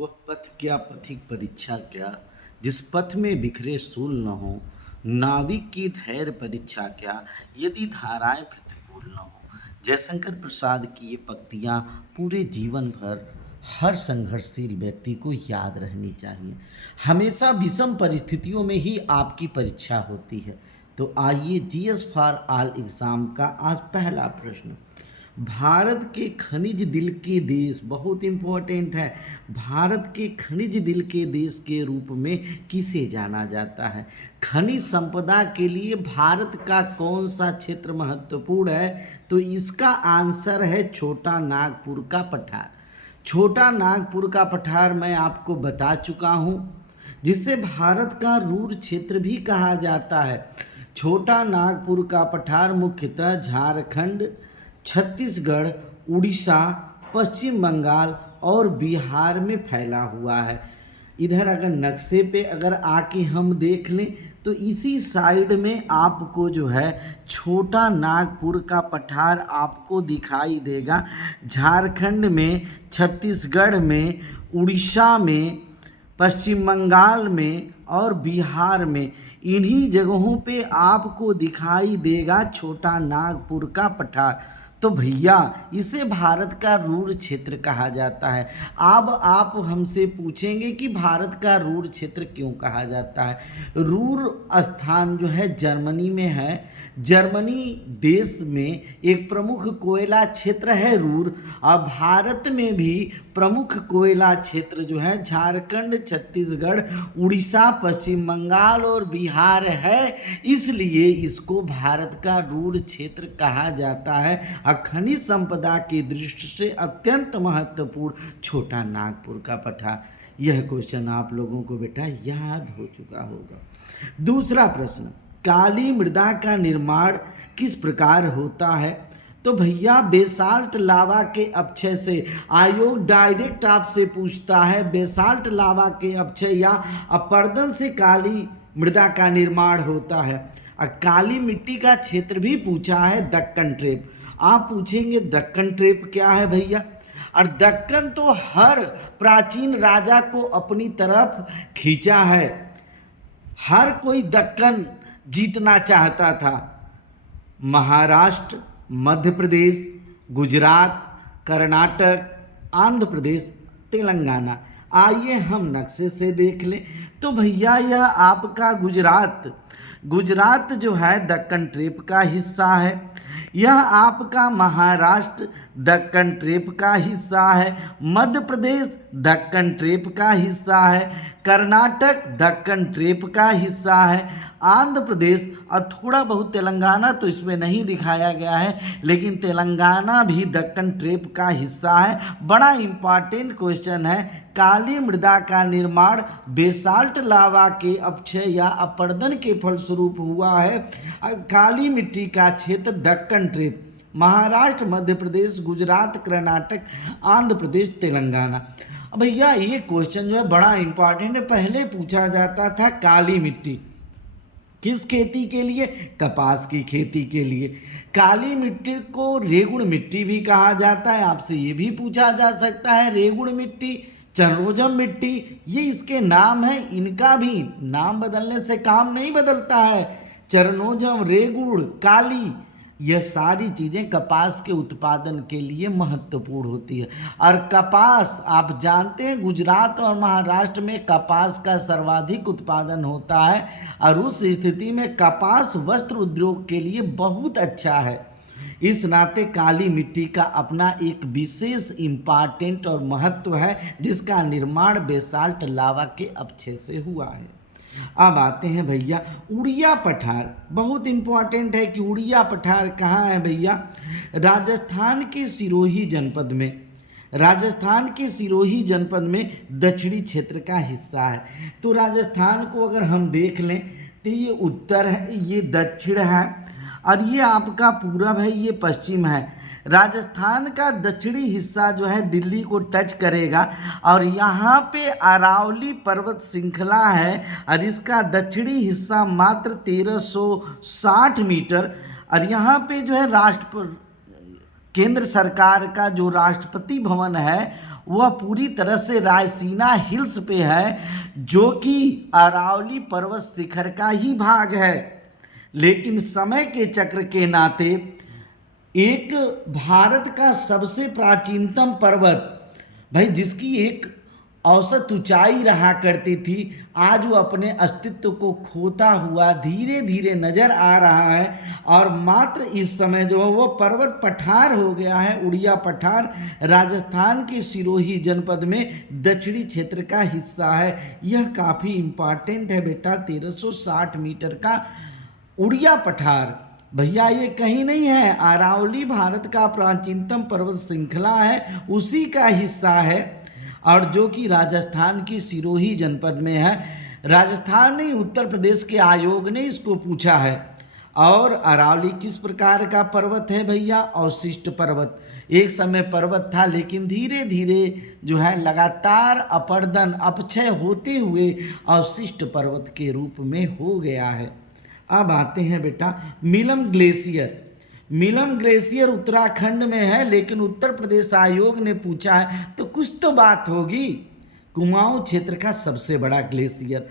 वह पथ क्या पथिक परीक्षा क्या, जिस पथ में बिखरे सूल न हो। नाविक की धैर्य परीक्षा क्या, यदि धाराएं प्रतिकूल न हो। जयशंकर प्रसाद की ये पंक्तियाँ पूरे जीवन भर हर संघर्षशील व्यक्ति को याद रहनी चाहिए। हमेशा विषम परिस्थितियों में ही आपकी परीक्षा होती है। तो आइए जीएस फॉर ऑल एग्ज़ाम का आज पहला प्रश्न। भारत के खनिज दिल के देश, बहुत इम्पोर्टेंट है, भारत के खनिज दिल के देश के रूप में किसे जाना जाता है। खनिज संपदा के लिए भारत का कौन सा क्षेत्र महत्वपूर्ण है, तो इसका आंसर है छोटा नागपुर का पठार। छोटा नागपुर का पठार मैं आपको बता चुका हूँ, जिसे भारत का रूर क्षेत्र भी कहा जाता है। छोटा नागपुर का पठार मुख्यतः झारखंड, छत्तीसगढ़, उड़ीसा, पश्चिम बंगाल और बिहार में फैला हुआ है। इधर अगर नक्शे पे अगर आके हम देख लें तो इसी साइड में आपको जो है छोटा नागपुर का पठार आपको दिखाई देगा। झारखंड में, छत्तीसगढ़ में, उड़ीसा में, पश्चिम बंगाल में और बिहार में, इन्हीं जगहों पे आपको दिखाई देगा छोटा नागपुर का पठार। तो भैया इसे भारत का रूर क्षेत्र कहा जाता है। अब आप हमसे पूछेंगे कि भारत का रूर क्षेत्र क्यों कहा जाता है। रूर स्थान जो है जर्मनी में है। जर्मनी देश में एक प्रमुख कोयला क्षेत्र है रूर, और भारत में भी प्रमुख कोयला क्षेत्र जो है झारखंड, छत्तीसगढ़, उड़ीसा, पश्चिम बंगाल और बिहार है। इसलिए इसको भारत का रूर क्षेत्र कहा जाता है। खनिज संपदा की दृष्टि से अत्यंत महत्वपूर्ण छोटा नागपुर का पठार। यह क्वेश्चन आप लोगों को बेटा याद हो चुका होगा। दूसरा प्रश्न, काली मृदा का निर्माण किस प्रकार होता है। तो भैया बेसाल्ट लावा के अपक्षय से, आयोग डायरेक्ट आपसे पूछता है बेसाल्ट लावा के अपक्षय या अपर्दन से काली मृदा का निर्माण होता है। काली मिट्टी का क्षेत्र भी पूछा है दक्कन ट्रेप। आप पूछेंगे दक्कन ट्रेप क्या है भैया। और दक्कन तो हर प्राचीन राजा को अपनी तरफ खींचा है। हर कोई दक्कन जीतना चाहता था। महाराष्ट्र, मध्य प्रदेश, गुजरात, कर्नाटक, आंध्र प्रदेश, तेलंगाना। आइए हम नक्शे से देख लें। तो भैया यह आपका गुजरात जो है दक्कन ट्रेप का हिस्सा है। यह आपका महाराष्ट्र दक्कन ट्रेप का हिस्सा है। मध्य प्रदेश दक्कन ट्रेप का हिस्सा है। कर्नाटक दक्कन ट्रेप का हिस्सा है। आंध्र प्रदेश और थोड़ा बहुत तेलंगाना तो इसमें नहीं दिखाया गया है, लेकिन तेलंगाना भी दक्कन ट्रेप का हिस्सा है। बड़ा इंपॉर्टेंट क्वेश्चन है। काली मृदा का निर्माण बेसाल्ट लावा के अपक्षय या अपरदन के फलस्वरूप हुआ है। काली मिट्टी का क्षेत्र दक्कन ट्रेप, महाराष्ट्र, मध्य प्रदेश, गुजरात, कर्नाटक, आंध्र प्रदेश, तेलंगाना। भैया ये क्वेश्चन जो है बड़ा इंपॉर्टेंट है। पहले पूछा जाता था काली मिट्टी किस खेती के लिए, कपास की खेती के लिए। काली मिट्टी को रेगुड़ मिट्टी भी कहा जाता है। आपसे ये भी पूछा जा सकता है रेगुड़ मिट्टी, चरनोजम मिट्टी, ये इसके नाम है। इनका भी नाम बदलने से काम नहीं बदलता है। चरनोजम, रेगुड़, काली, यह सारी चीज़ें कपास के उत्पादन के लिए महत्वपूर्ण होती है। और कपास आप जानते हैं गुजरात और महाराष्ट्र में कपास का सर्वाधिक उत्पादन होता है, और उस स्थिति में कपास वस्त्र उद्योग के लिए बहुत अच्छा है। इस नाते काली मिट्टी का अपना एक विशेष इम्पॉर्टेंट और महत्व है, जिसका निर्माण बेसाल्ट लावा के अपक्षय से हुआ है। अब आते हैं भैया उड़िया पठार। बहुत इंपॉर्टेंट है कि उड़िया पठार कहाँ है भैया। राजस्थान के सिरोही जनपद में, राजस्थान के सिरोही जनपद में दक्षिणी क्षेत्र का हिस्सा है। तो राजस्थान को अगर हम देख लें तो ये उत्तर है, ये दक्षिण है, और ये आपका पूरब है, ये पश्चिम है। राजस्थान का दक्षिणी हिस्सा जो है दिल्ली को टच करेगा, और यहाँ पे अरावली पर्वत श्रृंखला है, और इसका दक्षिणी हिस्सा मात्र 1360 मीटर। और यहाँ पे जो है केंद्र सरकार का जो राष्ट्रपति भवन है वह पूरी तरह से रायसीना हिल्स पे है, जो कि अरावली पर्वत शिखर का ही भाग है। लेकिन समय के चक्र के नाते एक भारत का सबसे प्राचीनतम पर्वत भाई, जिसकी एक औसत ऊंचाई रहा करती थी, आज वो अपने अस्तित्व को खोता हुआ धीरे धीरे नजर आ रहा है। और मात्र इस समय जो है वो पर्वत पठार हो गया है। उड़िया पठार राजस्थान के सिरोही जनपद में दक्षिणी क्षेत्र का हिस्सा है। यह काफ़ी इम्पॉर्टेंट है बेटा। 1360 मीटर का उड़िया पठार भैया ये कहीं नहीं है, अरावली भारत का प्राचीनतम पर्वत श्रृंखला है, उसी का हिस्सा है, और जो कि राजस्थान की सिरोही जनपद में है। राजस्थान नहीं, उत्तर प्रदेश के आयोग ने इसको पूछा है। और अरावली किस प्रकार का पर्वत है भैया? अवशिष्ट पर्वत। एक समय पर्वत था, लेकिन धीरे धीरे जो है लगातार अपर्दन अपक्षय होते हुए अवशिष्ट पर्वत के रूप में हो गया है। अब आते हैं बेटा मीलम ग्लेशियर। मीलम ग्लेशियर उत्तराखंड में है, लेकिन उत्तर प्रदेश आयोग ने पूछा है तो कुछ तो बात होगी। कुमाऊं क्षेत्र का सबसे बड़ा ग्लेशियर,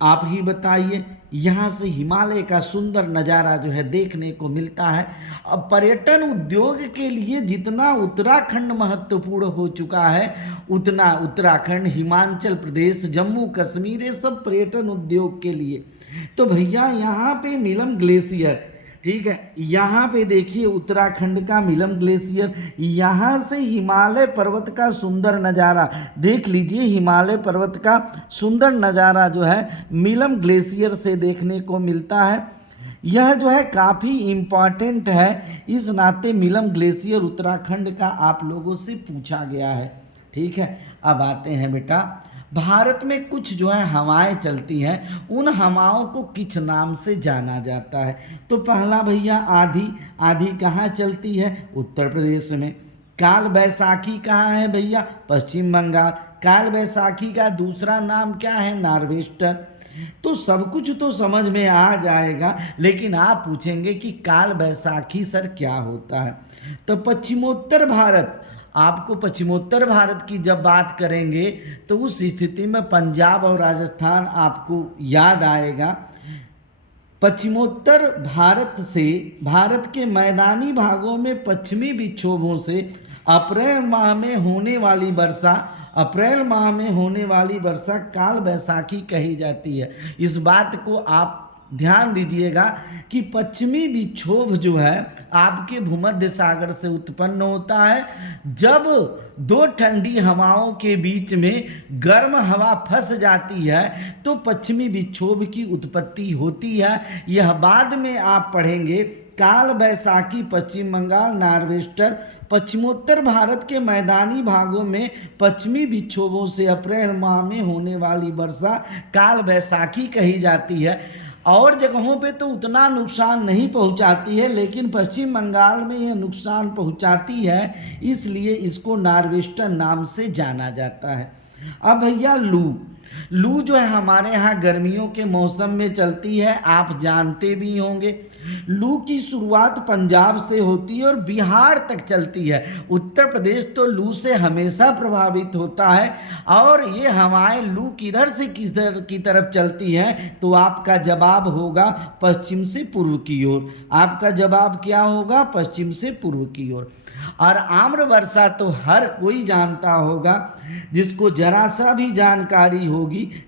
आप ही बताइए। यहाँ से हिमालय का सुंदर नज़ारा जो है देखने को मिलता है। अब पर्यटन उद्योग के लिए जितना उत्तराखंड महत्वपूर्ण हो चुका है, उतना उत्तराखंड, हिमाचल प्रदेश, जम्मू कश्मीर, ये सब पर्यटन उद्योग के लिए। तो भैया यहाँ पे मीलम ग्लेशियर, ठीक है, यहाँ पे देखिए उत्तराखंड का मीलम ग्लेशियर, यहाँ से हिमालय पर्वत का सुंदर नज़ारा देख लीजिए। हिमालय पर्वत का सुंदर नज़ारा जो है मीलम ग्लेशियर से देखने को मिलता है। यह जो है काफ़ी इम्पॉर्टेंट है, इस नाते मीलम ग्लेशियर उत्तराखंड का आप लोगों से पूछा गया है। ठीक है, अब आते हैं बेटा भारत में कुछ जो है हवाएं चलती हैं, उन हवाओं को किस नाम से जाना जाता है? तो पहला भैया आधी। आधी कहाँ चलती है? उत्तर प्रदेश में। काल बैसाखी कहाँ है भैया? पश्चिम बंगाल। काल बैसाखी का दूसरा नाम क्या है? नार्वेस्टर। तो सब कुछ तो समझ में आ जाएगा, लेकिन आप पूछेंगे कि काल बैसाखी सर क्या होता है? तो पश्चिमोत्तर भारत, आपको पश्चिमोत्तर भारत की जब बात करेंगे तो उस स्थिति में पंजाब और राजस्थान आपको याद आएगा। पश्चिमोत्तर भारत से भारत के मैदानी भागों में पश्चिमी विक्षोभों से अप्रैल माह में होने वाली वर्षा काल बैसाखी कही जाती है। इस बात को आप ध्यान दीजिएगा कि पश्चिमी विक्षोभ जो है आपके भूमध्य सागर से उत्पन्न होता है। जब दो ठंडी हवाओं के बीच में गर्म हवा फंस जाती है तो पश्चिमी विक्षोभ की उत्पत्ति होती है। यह बाद में आप पढ़ेंगे। काल बैसाखी पश्चिम बंगाल, नार्वेस्टर पश्चिमोत्तर भारत के मैदानी भागों में पश्चिमी विक्षोभों से अप्रैल माह में होने वाली वर्षा काल बैसाखी कही जाती है। और जगहों पे तो उतना नुकसान नहीं पहुंचाती है, लेकिन पश्चिम बंगाल में यह नुकसान पहुंचाती है, इसलिए इसको नार्वेस्टर नाम से जाना जाता है। अब भैया लू जो है हमारे यहाँ गर्मियों के मौसम में चलती है, आप जानते भी होंगे। लू की शुरुआत पंजाब से होती है और बिहार तक चलती है। उत्तर प्रदेश तो लू से हमेशा प्रभावित होता है। और ये हवाएं लू किधर से किधर की तरफ चलती हैं? तो आपका जवाब होगा पश्चिम से पूर्व की ओर। आपका जवाब क्या होगा? पश्चिम से पूर्व की ओर। और आम्र वर्षा तो हर कोई जानता होगा, जिसको जरा सा भी जानकारी होगी,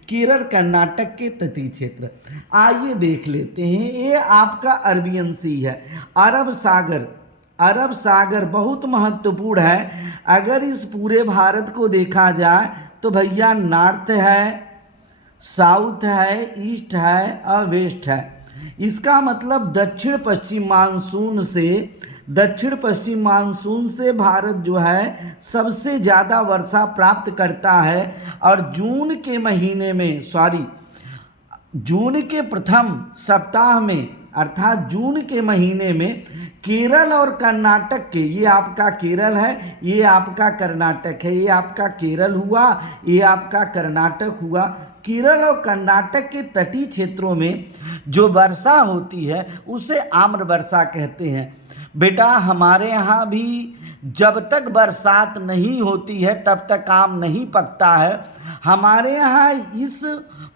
केरल कर्नाटक के तटीय क्षेत्र। आइए देख लेते हैं। ये आपका अरबियन सी है, अरब सागर बहुत महत्वपूर्ण है। अगर इस पूरे भारत को देखा जाए तो भैया नॉर्थ है, साउथ है, ईस्ट है और वेस्ट है। इसका मतलब दक्षिण पश्चिम मानसून से भारत जो है सबसे ज़्यादा वर्षा प्राप्त करता है। और जून के प्रथम सप्ताह में, अर्थात जून के महीने में केरल और कर्नाटक के, ये आपका केरल है, ये आपका कर्नाटक है, ये आपका केरल हुआ, ये आपका कर्नाटक हुआ। केरल और कर्नाटक के तटीय क्षेत्रों में जो वर्षा होती है उसे आम्र वर्षा कहते हैं। बेटा हमारे यहाँ भी जब तक बरसात नहीं होती है तब तक आम नहीं पकता है। हमारे यहाँ इस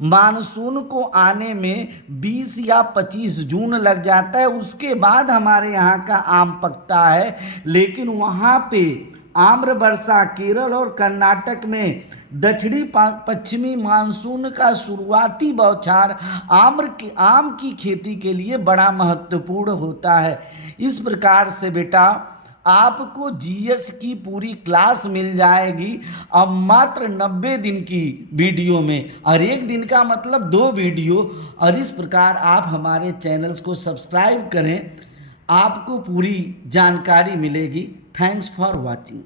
मानसून को आने में 20 या 25 जून लग जाता है, उसके बाद हमारे यहाँ का आम पकता है। लेकिन वहाँ पे आम्र वर्षा केरल और कर्नाटक में दक्षिणी पश्चिमी मानसून का शुरुआती बौछार आम की खेती के लिए बड़ा महत्वपूर्ण होता है। इस प्रकार से बेटा आपको जीएस की पूरी क्लास मिल जाएगी अब मात्र 90 दिन की वीडियो में, और एक दिन का मतलब 2 वीडियो। और इस प्रकार आप हमारे चैनल्स को सब्सक्राइब करें, आपको पूरी जानकारी मिलेगी। Thanks for watching.